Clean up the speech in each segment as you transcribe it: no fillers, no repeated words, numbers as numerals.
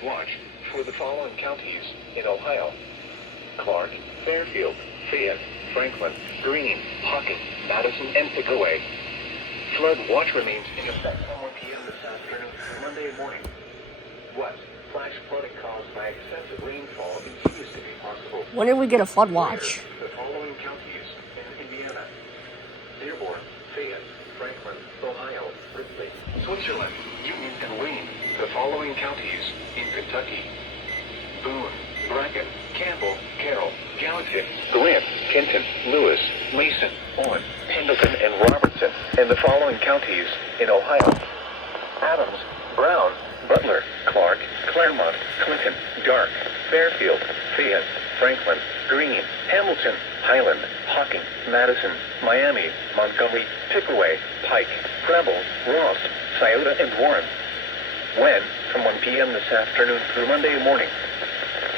flood watch for the following counties in Ohio: Clark, Fairfield, Fayette, Franklin, Greene, Hocking, Madison, and Pickaway. Flood watch remains in effect from 1 p.m. this afternoon through Monday morning. West, flash flooding caused by excessive rainfall continues to be possible. When did we get a flood watch? The following counties in Indiana: Dearborn, Fayette, Franklin, Ohio, Ripley, Switzerland, Union, and Wayne. The following counties in Kentucky: Boone, Bracken, Campbell, Carroll, Gallatin, Grant, Kenton, Lewis, Mason, Owen, Pendleton, and Robertson. And the following counties in Ohio: Adams, Brown, Butler, Clark, Claremont, Clinton, Dark, Fairfield, Fayette, Franklin, Greene, Hamilton, Highland, Hocking, Madison, Miami, Montgomery, Pickaway, Pike, Preble, Ross, Scioto, and Warren. When? From 1 p.m. this afternoon through Monday morning.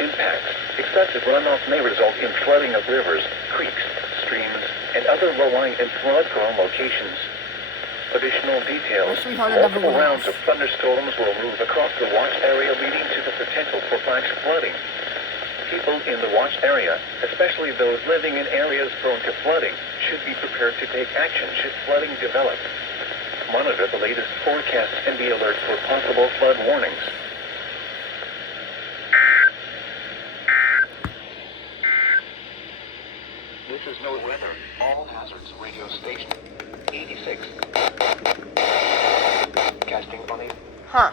Impacts: excessive runoff may result in flooding of rivers, creeks, streams, and other low-lying and flood-prone locations. Additional details: multiple rounds of thunderstorms will move across the watch area, leading to the potential for flash flooding. People in the watch area, especially those living in areas prone to flooding, should be prepared to take action should flooding develop. Monitor the latest forecasts and be alert for possible flood warnings. This is No Weather, All Hazards Radio Station 86. Casting on a... Huh.